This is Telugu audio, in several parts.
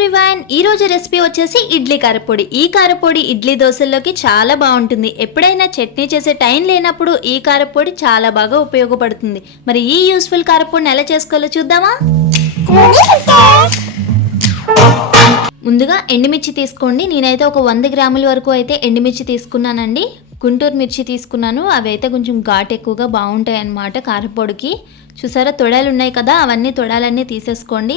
ఎవ్రీవన్, ఈ రోజు రెసిపీ వచ్చేసి ఇడ్లీ కారపొడి. ఈ కారపొడి ఇడ్లీ దోశల్లోకి చాలా బాగుంటుంది. ఎప్పుడైనా చట్నీ చేసే టైం లేనప్పుడు ఈ కారపొడి చాలా బాగా ఉపయోగపడుతుంది. మరి ఈ యూస్ఫుల్ కారపొడిని ఎలా చేసుకోవాలో చూద్దామా? ముందుగా ఎండుమిర్చి తీసుకోండి. నేనైతే ఒక 100 గ్రాముల వరకు అయితే ఎండుమిర్చి తీసుకున్నానండి. గుంటూరు మిర్చి తీసుకున్నాను. అవి అయితే కొంచెం ఘాటు ఎక్కువగా బాగుంటాయి అన్నమాట కారపొడికి. చూసారా, తొడాలు ఉన్నాయి కదా, అవన్నీ తొడాలన్నీ తీసేసుకోండి.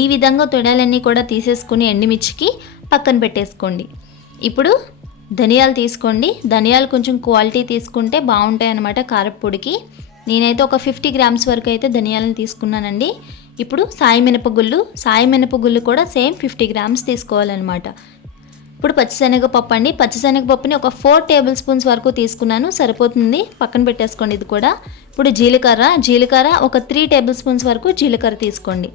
ఈ విధంగా తొడాలన్నీ కూడా తీసేసుకుని ఎండుమిర్చికి పక్కన పెట్టేసుకోండి. ఇప్పుడు ధనియాలు తీసుకోండి. ధనియాలు కొంచెం క్వాలిటీ తీసుకుంటే బాగుంటాయి అన్నమాట కారపొడికి. నేనైతే ఒక 50 గ్రామ్స్ వరకు అయితే ధనియాలను తీసుకున్నానండి. ఇప్పుడు సాయి మినపగుళ్ళు కూడా సేమ్ 50 గ్రామ్స్ తీసుకోవాలన్నమాట. ఇప్పుడు పచ్చిశనగపప్పు అండి. పచ్చిశనగపప్పుని ఒక 4 టేబుల్ స్పూన్స్ వరకు తీసుకున్నాను, సరిపోతుంది, పక్కన పెట్టేసుకోండి ఇది కూడా. ఇప్పుడు జీలకర్ర ఒక 3 టేబుల్ స్పూన్స్ వరకు జీలకర్ర తీసుకోండి.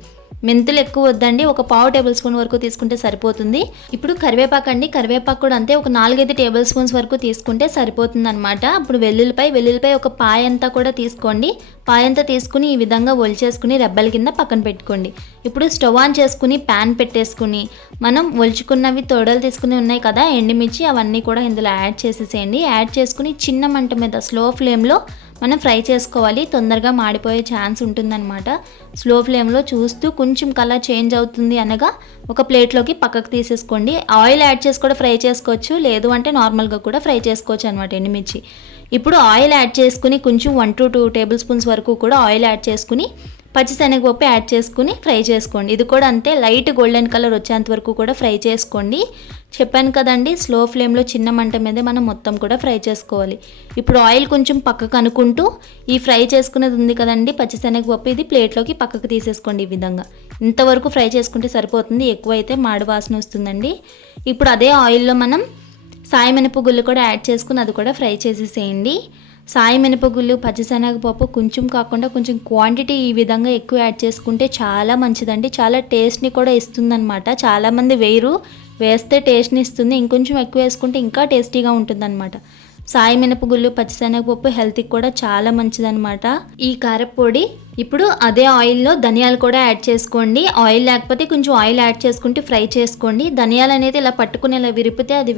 మెంతులు ఎక్కువ వద్దండి, ఒక 1/2 టేబుల్ స్పూన్ వరకు తీసుకుంటే సరిపోతుంది. ఇప్పుడు కరివేపాకు అండి. కరివేపాకు కూడా అంతే, ఒక 4-5 టేబుల్ స్పూన్స్ వరకు తీసుకుంటే సరిపోతుంది అనమాట. ఇప్పుడు వెల్లుల్లిపాయ ఒక పాయంతా కూడా తీసుకోండి. పాయంతా తీసుకుని ఈ విధంగా ఒలిచేసుకుని రెబ్బల కింద పక్కన పెట్టుకోండి. ఇప్పుడు స్టవ్ ఆన్ చేసుకుని ప్యాన్ పెట్టేసుకుని మనం ఒలుచుకున్నవి తోడలు తీసుకుని ఉన్నాయి కదా ఎండుమిర్చి, అవన్నీ కూడా ఇందులో యాడ్ చేసేసేయండి. యాడ్ చేసుకుని చిన్న మంట మీద స్లో ఫ్లేమ్లో మనం ఫ్రై చేసుకోవాలి. తొందరగా మాడిపోయే ఛాన్స్ ఉంటుందన్నమాట. స్లో ఫ్లేమ్లో చూస్తూ కొంచెం కలర్ చేంజ్ అవుతుంది అనగా ఒక ప్లేట్లోకి పక్కకు తీసేసుకోండి. ఆయిల్ యాడ్ చేసి కూడా ఫ్రై చేసుకోవచ్చు, లేదు అంటే నార్మల్గా కూడా ఫ్రై చేసుకోవచ్చు అనమాట ఎండుమిర్చి. ఇప్పుడు ఆయిల్ యాడ్ చేసుకుని కొంచెం 1 to 2 టేబుల్ స్పూన్స్ వరకు కూడా ఆయిల్ యాడ్ చేసుకుని పచ్చిశనగపప్పు యాడ్ చేసుకుని ఫ్రై చేసుకోండి. ఇది కూడా అంతే, లైట్ గోల్డెన్ కలర్ వచ్చేంత వరకు కూడా ఫ్రై చేసుకోండి. చెప్పాను కదండి, స్లో ఫ్లేమ్లో చిన్న మంట మీదే మనం మొత్తం కూడా ఫ్రై చేసుకోవాలి. ఇప్పుడు ఆయిల్ కొంచెం పక్కకు అనుకుంటూ ఈ ఫ్రై చేసుకునేది ఉంది కదండి పచ్చిశనగపప్పు, ఇది ప్లేట్లోకి పక్కకు తీసేసుకోండి. ఈ విధంగా ఇంతవరకు ఫ్రై చేసుకుంటే సరిపోతుంది, ఎక్కువ అయితే మాడి వాసన వస్తుందండి. ఇప్పుడు అదే ఆయిల్లో మనం సాయి మినపగుళ్ళు కూడా యాడ్ చేసుకుని అది కూడా ఫ్రై చేసేసేయండి. సాయి మినపగుళ్ళు, పచ్చిశనగపప్పు కొంచెం కాకుండా కొంచెం క్వాంటిటీ ఈ విధంగా ఎక్కువ యాడ్ చేసుకుంటే చాలా మంచిదండి. చాలా టేస్ట్ని కూడా ఇస్తుందన్నమాట. చాలామంది వేస్తే టేస్ట్ని ఇస్తుంది, ఇంకొంచెం ఎక్కువ వేసుకుంటే ఇంకా టేస్టీగా ఉంటుందన్నమాట. సాయి మినపగుళ్ళు, పచ్చిశనగపప్పు హెల్త్కి కూడా చాలా మంచిదన్నమాట ఈ కారపొడి. ఇప్పుడు అదే ఆయిల్లో ధనియాలు కూడా యాడ్ చేసుకోండి. ఆయిల్ లేకపోతే కొంచెం ఆయిల్ యాడ్ చేసుకుంటే ఫ్రై చేసుకోండి. ధనియాలు అనేది ఇలా పట్టుకుని ఇలా విరిపితే అది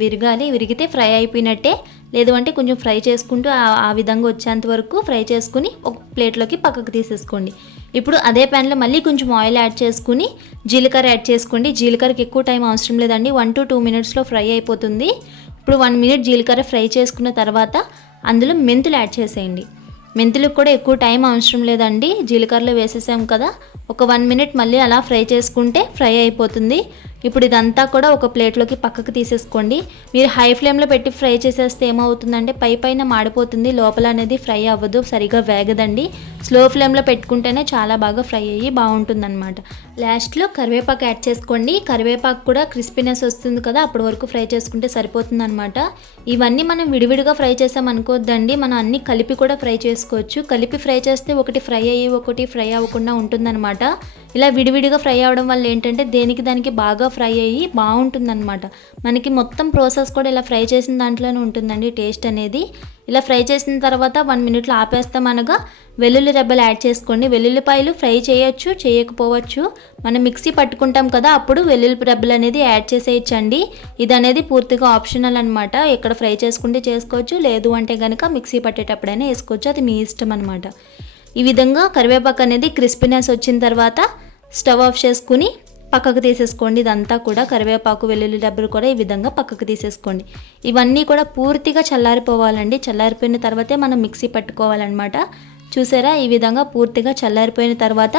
విరిగితే ఫ్రై అయిపోయినట్టే. లేదు అంటే కొంచెం ఫ్రై చేసుకుంటూ ఆ విధంగా వచ్చేంత వరకు ఫ్రై చేసుకుని ఒక ప్లేట్లోకి పక్కకు తీసేసుకోండి. ఇప్పుడు అదే ప్యాన్లో మళ్ళీ కొంచెం ఆయిల్ యాడ్ చేసుకుని జీలకర్ర యాడ్ చేసుకోండి. జీలకర్రకి ఎక్కువ టైం అవసరం లేదండి, 1 to 2 మినిట్స్లో ఫ్రై అయిపోతుంది. ఇప్పుడు 1 మినిట్ జీలకర్ర ఫ్రై చేసుకున్న తర్వాత అందులో మెంతులు యాడ్ చేసేయండి. మెంతులకు కూడా ఎక్కువ టైం అవసరం లేదండి, జీలకర్రలో వేసేసాం కదా. ఒక 1 మినిట్ మళ్ళీ అలా ఫ్రై చేసుకుంటే ఫ్రై అయిపోతుంది. ఇప్పుడు ఇదంతా కూడా ఒక ప్లేట్లోకి పక్కకు తీసేసుకోండి. మీరు హై ఫ్లేమ్లో పెట్టి ఫ్రై చేసేస్తే ఏమవుతుందంటే పైన మాడిపోతుంది, లోపల అనేది ఫ్రై అవ్వదు, సరిగా వేగదండి. స్లో ఫ్లేమ్లో పెట్టుకుంటేనే చాలా బాగా ఫ్రై అయ్యి బాగుంటుందన్నమాట. లాస్ట్లో కరివేపాకు యాడ్ చేసుకోండి. కరివేపాకు కూడా క్రిస్పీనెస్ వస్తుంది కదా, అప్పటి వరకు ఫ్రై చేసుకుంటే సరిపోతుందన్నమాట. ఇవన్నీ మనం విడివిడిగా ఫ్రై చేసాం అనుకోవద్దండి, మనం అన్నీ కలిపి కూడా ఫ్రై చేసుకోవచ్చు. కలిపి ఫ్రై చేస్తే ఒకటి ఫ్రై అయ్యి ఒకటి ఫ్రై అవ్వకుండా ఉంటుందన్నమాట. ఇలా విడివిడిగా ఫ్రై అవ్వడం వల్ల ఏంటంటే దేనికి బాగా ఫ్రై అయ్యి బాగుంటుందన్నమాట. మనకి మొత్తం ప్రాసెస్ కూడా ఇలా ఫ్రై చేసిన దాంట్లోనే ఉంటుందండి టేస్ట్ అనేది. ఇలా ఫ్రై చేసిన తర్వాత 1 మినిట్లో ఆపేస్తాం అనగా వెల్లుల్లి రెబ్బలు యాడ్ చేసుకోండి. వెల్లుల్లిపాయలు ఫ్రై చేయొచ్చు, చేయకపోవచ్చు. మనం మిక్సీ పట్టుకుంటాం కదా, అప్పుడు వెల్లుల్లి రెబ్బలు అనేది యాడ్ చేసేయచ్చండి. ఇది అనేది పూర్తిగా ఆప్షనల్ అనమాట. ఎక్కడ ఫ్రై చేసుకుంటే చేసుకోవచ్చు, లేదు అంటే కనుక మిక్సీ పట్టేటప్పుడైనా వేసుకోవచ్చు, అది మీ ఇష్టం అనమాట. ఈ విధంగా కరివేపాకు అనేది క్రిస్పీనెస్ వచ్చిన తర్వాత స్టవ్ ఆఫ్ చేసుకుని పక్కకు తీసేసుకోండి. ఇదంతా కూడా కరివేపాకు, వెల్లుల్లి రెబ్బలు కూడా ఈ విధంగా పక్కకు తీసేసుకోండి. ఇవన్నీ కూడా పూర్తిగా చల్లారిపోవాలండి. చల్లారిపోయిన తర్వాతే మనం మిక్సీ పట్టుకోవాలన్నమాట. చూసారా, ఈ విధంగా పూర్తిగా చల్లారిపోయిన తర్వాత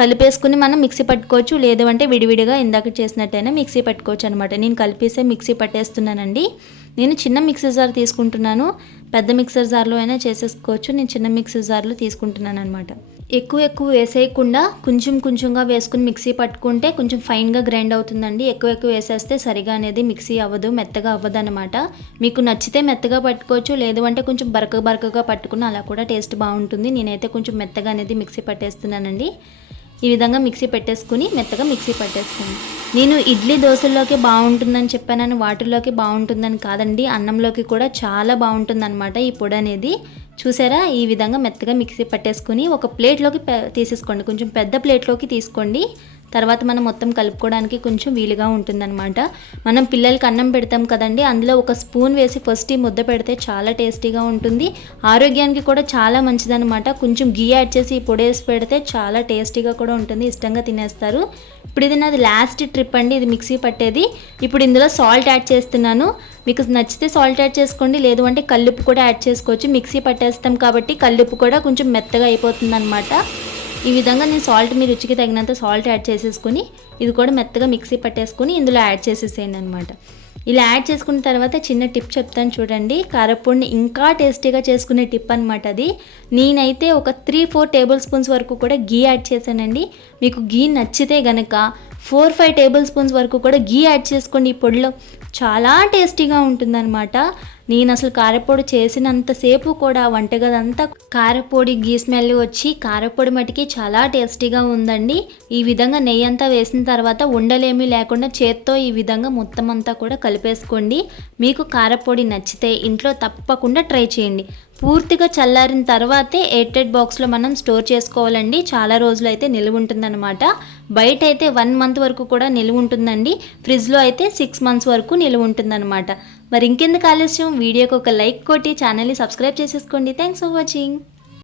కలిపేసుకుని మనం మిక్సీ పట్టుకోవచ్చు, లేదు అంటే విడివిడిగా ఇందాక చేసినట్టయినా మిక్సీ పట్టుకోవచ్చు అనమాట. నేను కలిపేసే మిక్సీ పట్టేస్తున్నానండి. నేను చిన్న మిక్సీ జార్ తీసుకుంటున్నాను, పెద్ద మిక్సర్ జార్లో అయినా చేసేసుకోవచ్చు. నేను చిన్న మిక్సీ జార్లో తీసుకుంటున్నాను అనమాట. ఎక్కువ వేసేయకుండా కొంచెంగా వేసుకుని మిక్సీ పట్టుకుంటే కొంచెం ఫైన్గా గ్రైండ్ అవుతుందండి. ఎక్కువ వేసేస్తే సరిగా అనేది మిక్సీ అవ్వదు, మెత్తగా అవ్వదు అనమాట. మీకు నచ్చితే మెత్తగా పట్టుకోవచ్చు, లేదు అంటే కొంచెం బరకగా పట్టుకుని అలా కూడా టేస్ట్ బాగుంటుంది. నేనైతే కొంచెం మెత్తగా అనేది మిక్సీ పట్టేస్తున్నానండి. ఈ విధంగా మిక్సీ పెట్టేసుకుని మెత్తగా మిక్సీ పట్టేసుకుని నేను ఇడ్లీ దోశల్లోకి బాగుంటుందని చెప్పానని వాటిల్లోకి బాగుంటుందని కాదండి, అన్నంలోకి కూడా చాలా బాగుంటుందన్నమాట ఈ పొడి అనేది. చూసారా, ఈ విధంగా మెత్తగా మిక్సీ పట్టేసుకుని ఒక ప్లేట్లోకి తీసేసుకోండి. కొంచెం పెద్ద ప్లేట్లోకి తీసుకోండి, తర్వాత మనం మొత్తం కలుపుకోవడానికి కొంచెం వీలుగా ఉంటుందన్నమాట. మనం పిల్లలకి అన్నం పెడతాం కదండి, అందులో ఒక స్పూన్ వేసి ఫస్ట్ ఈ ముద్ద పెడితే చాలా టేస్టీగా ఉంటుంది. ఆరోగ్యానికి కూడా చాలా మంచిదన్నమాట. కొంచెం గీ యాడ్ చేసి ఈ పొడి వేసి పెడితే చాలా టేస్టీగా కూడా ఉంటుంది, ఇష్టంగా తినేస్తారు. ఇప్పుడు ఇది నాది లాస్ట్ ట్రిప్ అండి, ఇది మిక్సీ పట్టేది. ఇప్పుడు ఇందులో సాల్ట్ యాడ్ చేస్తున్నాను. మీకు నచ్చితే సాల్ట్ యాడ్ చేసుకోండి, లేదు అంటే కల్లుప్పు కూడా యాడ్ చేసుకోవచ్చు. మిక్సీ పట్టేస్తాం కాబట్టి కల్లుప్పు కూడా కొంచెం మెత్తగా అయిపోతుంది అనమాట. ఈ విధంగా నేను సాల్ట్ మీ రుచికి తగినంత సాల్ట్ యాడ్ చేసేసుకొని ఇది కూడా మెత్తగా మిక్సీ పట్టేసుకొని ఇందులో యాడ్ చేసేసేయండి అనమాట. ఇలా యాడ్ చేసుకున్న తర్వాత చిన్న టిప్ చెప్తాను చూడండి, కారపొడిని ఇంకా టేస్టీగా చేసుకునే టిప్ అనమాట అది. నేనైతే ఒక 3-4 టేబుల్ స్పూన్స్ వరకు కూడా గీ యాడ్ చేశానండి. మీకు గీ నచ్చితే గనక 4-5 టేబుల్ స్పూన్స్ వరకు కూడా గీ యాడ్ చేసుకోండి. ఈ పొడిలో చాలా టేస్టీగా ఉంటుందన్నమాట. నేను అసలు కారపొడి చేసినంతసేపు కూడా వంటగదంతా కారపొడి గీ స్మెల్ వచ్చి కారపొడి మటుకి చాలా టేస్టీగా ఉందండి. ఈ విధంగా నెయ్యి అంతా వేసిన తర్వాత ఉండలేమీ లేకుండా చేత్తో ఈ విధంగా మొత్తం అంతా కూడా కలిపేసుకోండి. మీకు కారపొడి నచ్చితే ఇంట్లో తప్పకుండా ట్రై చేయండి. పూర్తిగా చల్లారిన తర్వాతే ఎయిర్టైట్ బాక్స్లో మనం స్టోర్ చేసుకోవాలండి. చాలా రోజులు అయితే నిల్వ ఉంటుందన్నమాట. బయట అయితే 1 మంత్ వరకు కూడా నిల్వ ఉంటుందండి. ఫ్రిడ్జ్లో అయితే 6 మంత్స్ వరకు నిల్వ ఉంటుందన్నమాట. మరి ఇంకెందుకు ఆలస్యం, వీడియోకి ఒక లైక్ కొట్టి ఛానల్ని సబ్స్క్రైబ్ చేసేసుకోండి. Thanks for watching.